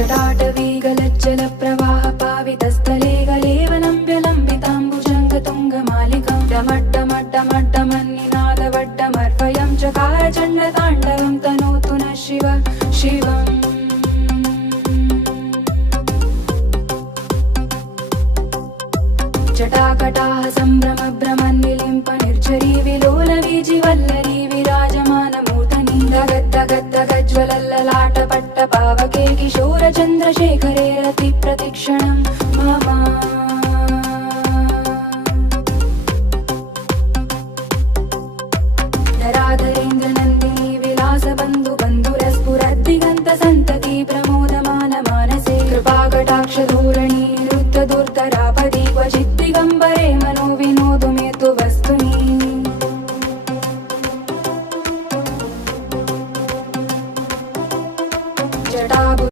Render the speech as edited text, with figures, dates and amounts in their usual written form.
जटाटवीगलज्जल प्रवाह पावितस्थले गलेवनं विलम्बिताम्बुजङ्गतुङ्गमालिकां डमड्डमड्डमड्डमन्निनादवड्डमर्वयं चकार चण्डताण्डवं तनोतु नः शिव शिवम् जटाकटाः सम्भ्रम भ्रमन्निलिम्प निर्झरी विलोलवीजिवल्लरी विराजमानमूर्धनि दगद्दगद्दगज्ज्वलल्ललाटपट्टपावके किशोरचन्द्रशेखरे रतिप्रतिक्षणं मम